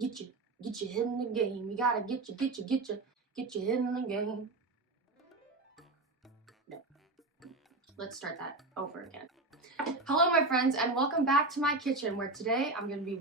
Get your head in the game. You gotta get your head in the game. No. Let's start that over again. Hello my friends and welcome back to my kitchen where today I'm going to be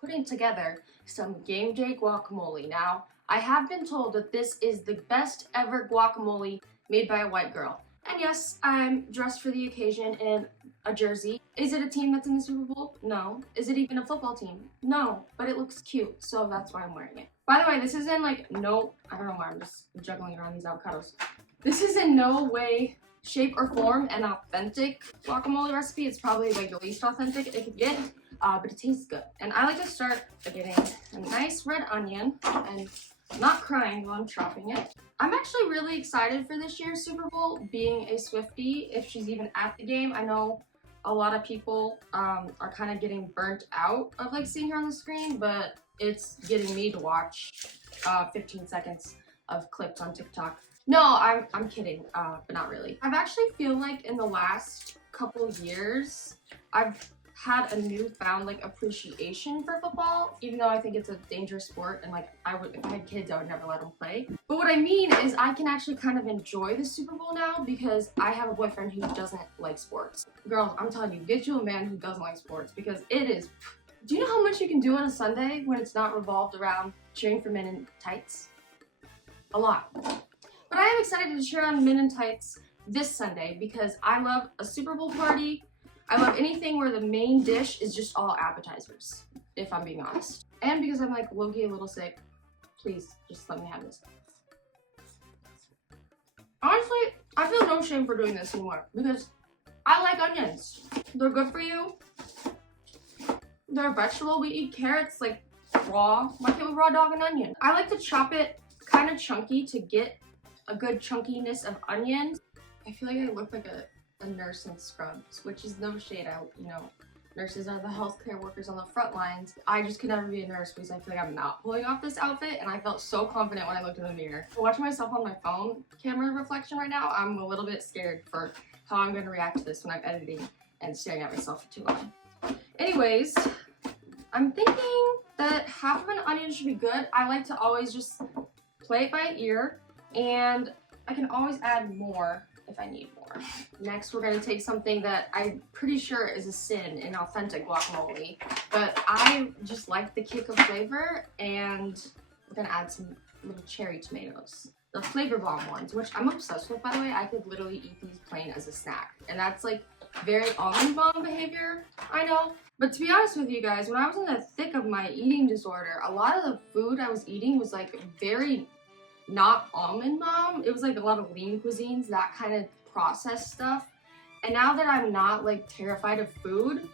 putting together some game day guacamole. Now, I have been told that this is the best ever guacamole made by a white girl. And yes, I'm dressed for the occasion in a jersey. Is it a team that's in the Super Bowl? No. Is it even a football team? No, but it looks cute, so that's why I'm wearing it. By the way, this is in I don't know why I'm just juggling around these avocados. This is in no way, shape, or form an authentic guacamole recipe. It's probably like the least authentic it could get, but it tastes good. And I like to start by getting a nice red onion and not crying while I'm chopping it. I'm actually really excited for this year's Super Bowl, being a Swiftie, if she's even at the game. I know a lot of people are kind of getting burnt out of like seeing her on the screen, but it's getting me to watch 15 seconds of clips on TikTok. No, I'm kidding, but not really. I've actually feel like in the last couple years, I've had a newfound like appreciation for football, even though I think it's a dangerous sport and like if I had kids, I would never let them play. But what I mean is I can actually kind of enjoy the Super Bowl now because I have a boyfriend who doesn't like sports. Girls, I'm telling you, get you a man who doesn't like sports because it is. Do you know how much you can do on a Sunday when it's not revolved around cheering for men in tights? A lot. But I am excited to cheer on men in tights this Sunday because I love a Super Bowl party. I love anything where the main dish is just all appetizers, if I'm being honest. And because I'm like low-key a little sick, please just let me have this. Honestly, I feel no shame for doing this anymore because I like onions. They're good for you. They're a vegetable. We eat carrots like raw. Why can't we raw dog an onion? I like to chop it kind of chunky to get a good chunkiness of onions. I feel like I look like a nurse in scrubs, which is no shade out, nurses are the healthcare workers on the front lines. I just could never be a nurse because I feel like I'm not pulling off this outfit, and I felt so confident when I looked in the mirror. Watching myself on my phone camera reflection right now, I'm a little bit scared for how I'm going to react to this when I'm editing and staring at myself for too long. Anyways, I'm thinking that half of an onion should be good. I like to always just play it by ear, and I can always add more if I need more. Next, we're going to take something that I'm pretty sure is a sin in authentic guacamole, but I just like the kick of flavor, and we're going to add some little cherry tomatoes. The Flavor Bomb ones, which I'm obsessed with, by the way. I could literally eat these plain as a snack, and that's like very almond bomb behavior, I know. But to be honest with you guys, when I was in the thick of my eating disorder, a lot of the food I was eating was like very not almond bomb. It was like a lot of lean cuisines, that kind of processed stuff. And now that I'm not like terrified of food,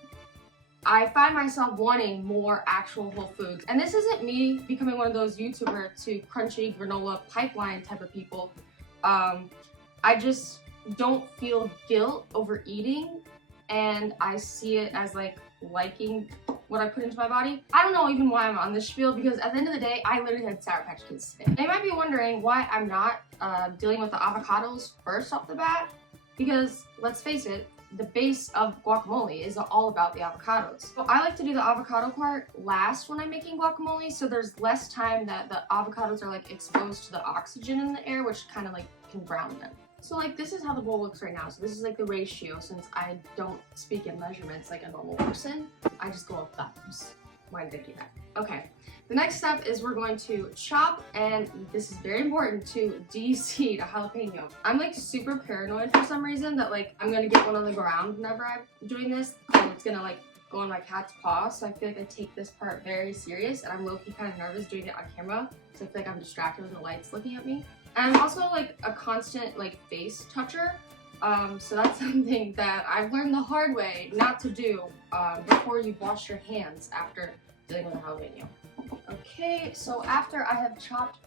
I find myself wanting more actual whole foods. And this isn't me becoming one of those YouTuber to crunchy granola pipeline type of people. I just don't feel guilt over eating, and I see it as like liking what I put into my body. I don't know even why I'm on this spiel because at the end of the day, I literally had Sour Patch Kids today. They might be wondering why I'm not dealing with the avocados first off the bat, because let's face it, the base of guacamole is all about the avocados. So I like to do the avocado part last when I'm making guacamole, so there's less time that the avocados are like exposed to the oxygen in the air, which kind of like can brown them. So like this is how the bowl looks right now. So this is like the ratio, since I don't speak in measurements like a normal person. I just go with thumbs. Why did I do that? Okay, the next step is we're going to chop, and this is very important, to de-seed a jalapeno. I'm like super paranoid for some reason that like I'm gonna get one on the ground whenever I'm doing this, and it's gonna like go on my cat's paw. So I feel like I take this part very serious, and I'm low-key kind of nervous doing it on camera, so I feel like I'm distracted with the lights looking at me. And I'm also like a constant like face toucher, so that's something that I've learned the hard way not to do before you wash your hands after dealing with a jalapeno. Okay, so after I have chopped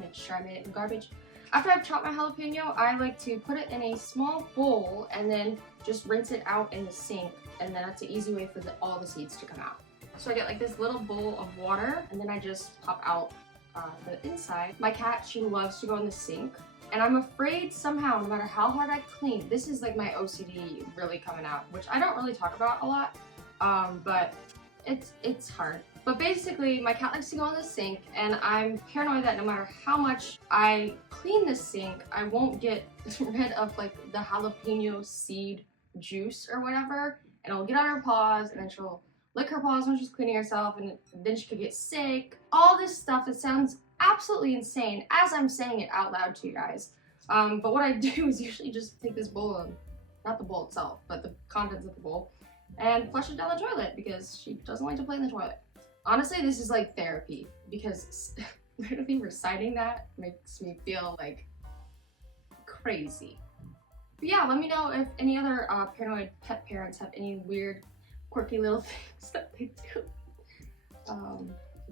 make sure I made it in garbage. After I've chopped my jalapeno, I like to put it in a small bowl and then just rinse it out in the sink, and then that's an easy way for all the seeds to come out. So I get like this little bowl of water, and then I just pop out the inside. My cat, she loves to go in the sink, and I'm afraid somehow, no matter how hard I clean, this is like my OCD really coming out, which I don't really talk about a lot, but it's hard. But basically, my cat likes to go in the sink, and I'm paranoid that no matter how much I clean the sink, I won't get rid of like the jalapeno seed juice or whatever, and it'll get on her paws, and then she'll lick her paws when she's cleaning herself, and then she could get sick. All this stuff that sounds absolutely insane as I'm saying it out loud to you guys. But what I do is usually just take this bowl, and not the bowl itself, but the contents of the bowl, and flush it down the toilet because she doesn't like to play in the toilet. Honestly, this is like therapy because literally reciting that makes me feel like crazy. But yeah, let me know if any other paranoid pet parents have any weird, quirky little things that they do.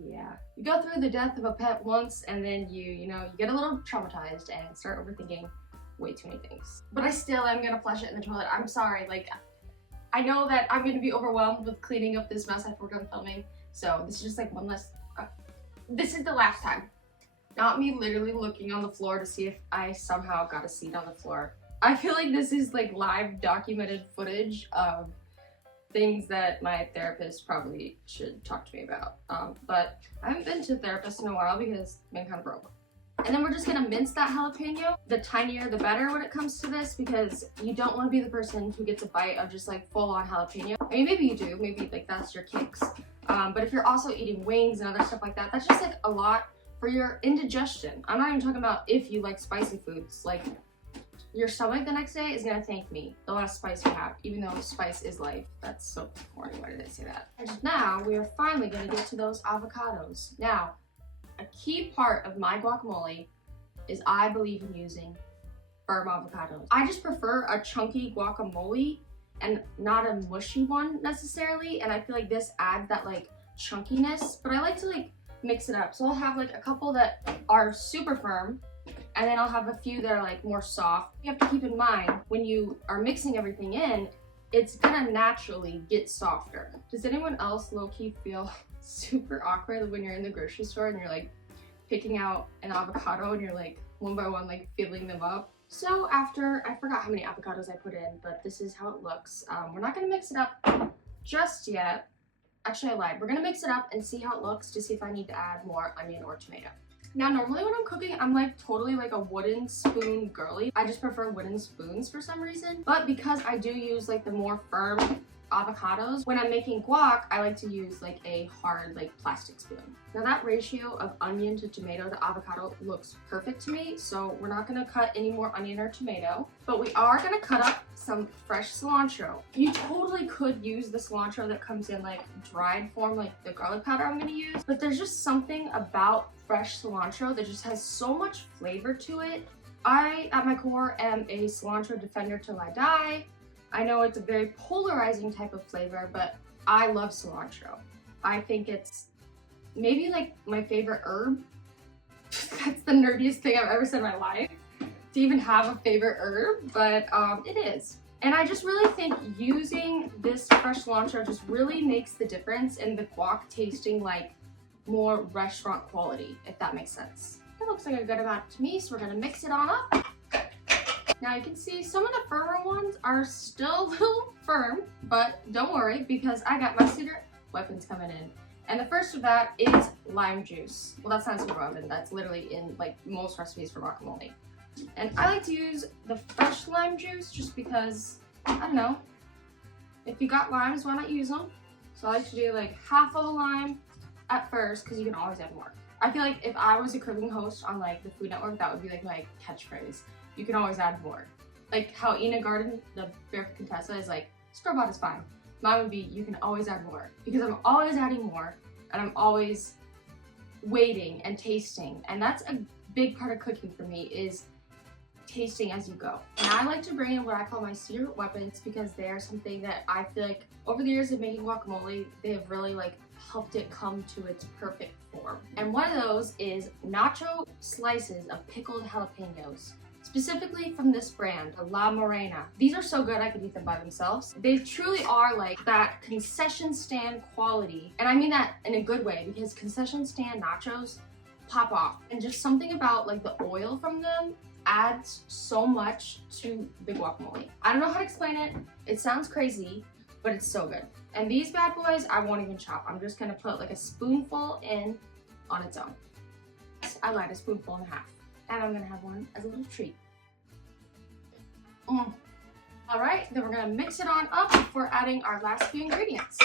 Yeah. You go through the death of a pet once and then you get a little traumatized and start overthinking way too many things. But I still am gonna flush it in the toilet. I'm sorry, like, I know that I'm gonna be overwhelmed with cleaning up this mess after we're done filming. So this is just like one less, this is the last time. Not me literally looking on the floor to see if I somehow got a seed on the floor. I feel like this is like live documented footage of things that my therapist probably should talk to me about. But I haven't been to a therapist in a while because I've been kind of broke. And then we're just gonna mince that jalapeno. The tinier the better when it comes to this, because you don't want to be the person who gets a bite of just like full on jalapeno. I mean, maybe you do, maybe like that's your kicks. But if you're also eating wings and other stuff like that, that's just like a lot for your indigestion. I'm not even talking about if you like spicy foods. Like, your stomach the next day is gonna thank me the less spice you have, even though spice is life. That's so corny, why did I say that? And now we are finally gonna get to those avocados. Now, a key part of my guacamole is I believe in using firm avocados. I just prefer a chunky guacamole and not a mushy one necessarily, and I feel like this adds that like chunkiness, but I like to like mix it up. So I'll have like a couple that are super firm, and then I'll have a few that are like more soft. You have to keep in mind when you are mixing everything in, it's gonna naturally get softer. Does anyone else low-key feel super awkward when you're in the grocery store and you're like picking out an avocado and you're like one by one like filling them up? So after, I forgot how many avocados I put in, but this is how it looks. We're not gonna mix it up just yet. Actually, I lied. We're gonna mix it up and see how it looks to see if I need to add more onion or tomato. Now, normally when I'm cooking, I'm like totally like a wooden spoon girly. I just prefer wooden spoons for some reason. But because I do use like the more firm avocados, when I'm making guac, I like to use like a hard like plastic spoon. Now that ratio of onion to tomato to avocado looks perfect to me, so we're not gonna cut any more onion or tomato, but we are gonna cut up some fresh cilantro. You totally could use the cilantro that comes in like dried form, like the garlic powder I'm gonna use, but there's just something about fresh cilantro that just has so much flavor to it. I, at my core, am a cilantro defender till I die. I know it's a very polarizing type of flavor, but I love cilantro. I think it's maybe like my favorite herb. That's the nerdiest thing I've ever said in my life, to even have a favorite herb, but it is. And I just really think using this fresh cilantro just really makes the difference in the guac tasting like more restaurant quality, if that makes sense. That looks like a good amount to me, so we're gonna mix it on up. Now you can see some of the firmer ones are still a little firm, but don't worry because I got my secret weapons coming in. And the first of that is lime juice. Well, that's not super weapon, that's literally in like most recipes for guacamole. And I like to use the fresh lime juice just because, I don't know, if you got limes, why not use them? So I like to do like half of a lime at first because you can always add more. I feel like if I was a cooking host on like the Food Network, that would be like my catchphrase. You can always add more. Like how Ina Garden, the Barefoot Contessa, is like, store-bought is fine. Mine would be, you can always add more. Because I'm always adding more, and I'm always waiting and tasting. And that's a big part of cooking for me, is tasting as you go. And I like to bring in what I call my secret weapons because they are something that I feel like over the years of making guacamole, they have really like helped it come to its perfect form. And one of those is nacho slices of pickled jalapenos. Specifically from this brand, La Morena. These are so good I could eat them by themselves. They truly are like that concession stand quality. And I mean that in a good way because concession stand nachos pop off. And just something about like the oil from them adds so much to the guacamole. I don't know how to explain it. It sounds crazy, but it's so good. And these bad boys, I won't even chop. I'm just gonna put like a spoonful in on its own. I lied, a spoonful and a half. And I'm gonna have one as a little treat. All right, then we're gonna mix it on up before adding our last few ingredients.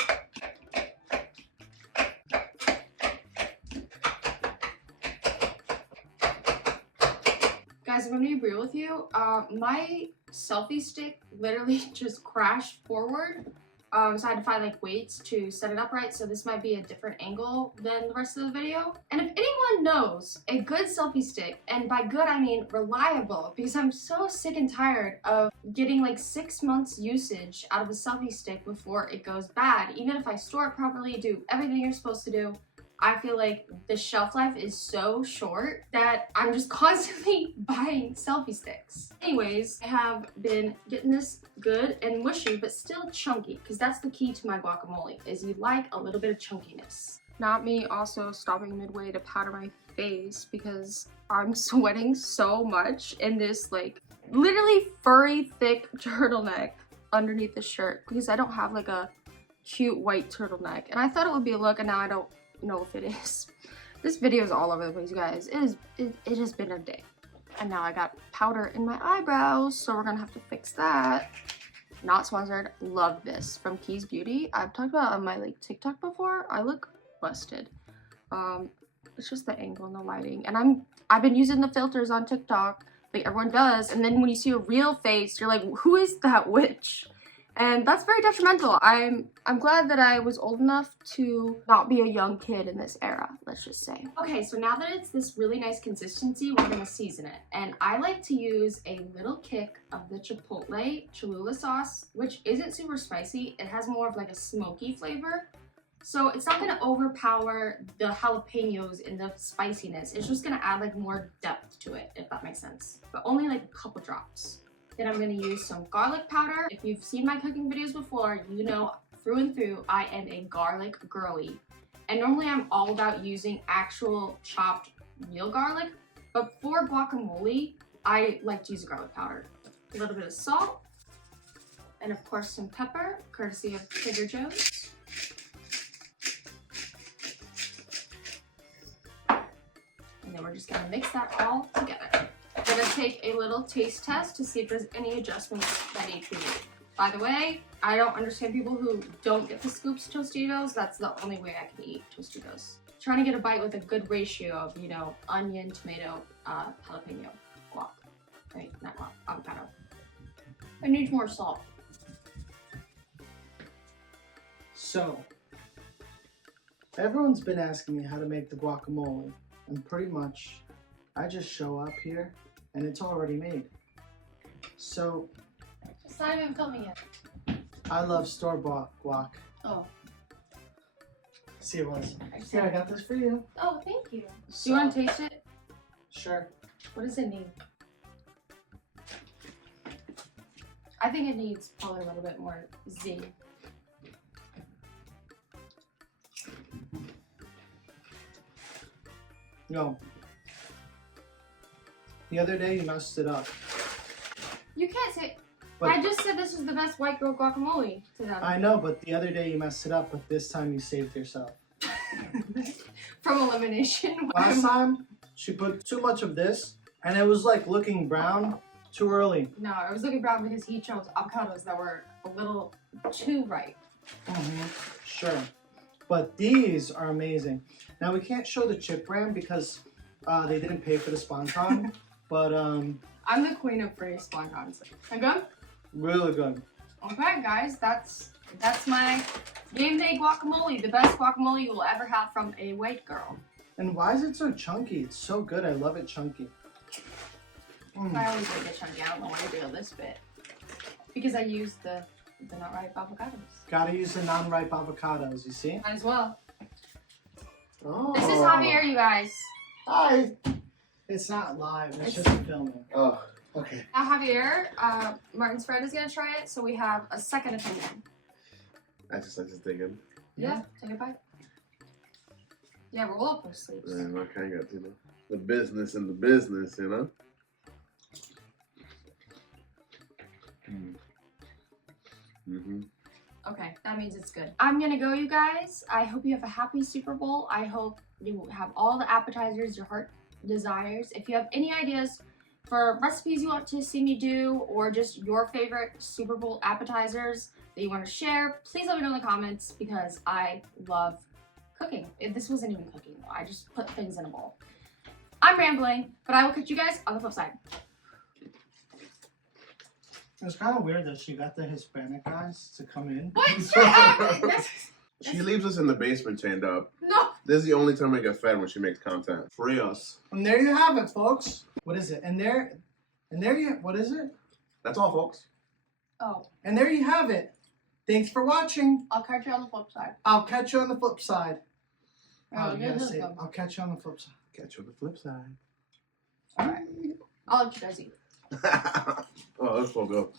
Guys, I'm gonna be real with you. My selfie stick literally just crashed forward. So I had to find like weights to set it up right. So this might be a different angle than the rest of the video. And if anyone knows a good selfie stick, and by good I mean reliable, because I'm so sick and tired of getting like 6 months usage out of a selfie stick before it goes bad. Even if I store it properly, do everything you're supposed to do, I feel like the shelf life is so short that I'm just constantly buying selfie sticks. Anyways, I have been getting this good and mushy, but still chunky, because that's the key to my guacamole, is you like a little bit of chunkiness. Not me also stopping midway to powder my face because I'm sweating so much in this like literally furry thick turtleneck underneath the shirt, because I don't have like a cute white turtleneck. And I thought it would be a look, and now I don't know if it is. This video is all over the place, you guys. It has been a day. And now I got powder in my eyebrows, so we're gonna have to fix that. Not sponsored. Love this from Keys Beauty. I've talked about it on my like TikTok before. I look busted. It's just the angle and the lighting. And I've been using the filters on TikTok like everyone does, and then when you see a real face, you're like, who is that witch? And that's very detrimental. I'm glad that I was old enough to not be a young kid in this era, let's just say. Okay, so now that it's this really nice consistency, we're gonna season it. And I like to use a little kick of the Chipotle Cholula sauce, which isn't super spicy. It has more of like a smoky flavor. So it's not gonna overpower the jalapenos in the spiciness. It's just gonna add like more depth to it, if that makes sense. But only like a couple drops. Then I'm gonna use some garlic powder. If you've seen my cooking videos before, you know through and through I am a garlic girly. And normally I'm all about using actual chopped real garlic, but for guacamole, I like to use garlic powder. A little bit of salt, and of course some pepper, courtesy of Trader Joe's. And then we're just gonna mix that all together. I'm gonna take a little taste test to see if there's any adjustments that need to be made. By the way, I don't understand people who don't get the scoops Tostitos. That's the only way I can eat Tostitos. Trying to get a bite with a good ratio of, you know, onion, tomato, jalapeno, guac. Right, not guac, avocado. I need more salt. So, everyone's been asking me how to make the guacamole, and pretty much I just show up here and it's already made. So, It's not even filming yet. I love store-bought guac. Oh. See, it was. Here, I got this for you. Oh, thank you. So, Do you want to taste it? Sure. What does it need? I think it needs probably a little bit more zing. No. The other day you messed it up. You can't say. But I just said this was the best white girl guacamole to them. I know, but the other day you messed it up, but this time you saved yourself. From elimination. Last time, she put too much of this, and it was like looking brown too early. No, I was looking brown because he chose avocados that were a little too ripe. Sure. But these are amazing. Now we can't show the chip brand because they didn't pay for the sponson, but I'm the queen of free spontons. Okay? really good. Okay, guys, that's my game day guacamole. The best guacamole you will ever have from a white girl. And why is it so chunky? It's so good. I love it chunky. I always like it chunky. I don't know why I do this bit. Because I use the not ripe avocados. Gotta use the non-ripe avocados, you see? Might as well. Oh. This is Javier, you guys. Hi. It's not live. It's just filming. Oh. Okay. Now Javier, Martin's friend is gonna try it, so we have a second opinion. I just thinking. Yeah, take a bite. Yeah, roll up those sleeves. I kind of got, the business and the business, Mm-hmm. Okay, that means it's good. I'm gonna go, you guys. I hope you have a happy Super Bowl. I hope you have all the appetizers your heart desires. If you have any ideas for recipes you want to see me do, or just your favorite Super Bowl appetizers that you want to share, please let me know in the comments because I love cooking. This wasn't even cooking though. I just put things in a bowl. I'm rambling, but I will catch you guys on the flip side. It's kind of weird that she got the Hispanic guys to come in. What? That's, She leaves us in the basement chained up. no. This is the only time I get fed when she makes content. Free us. And there you have it, folks. What is it? And there you, what is it? That's all, folks. Oh, And there you have it. Thanks for watching. I'll catch you on the flip side. I'll catch you on the flip side. Oh, you gotta this say is it. I'll catch you on the flip side. Catch you on the flip side. Alright. I'll let you guys eat. Oh, let's go.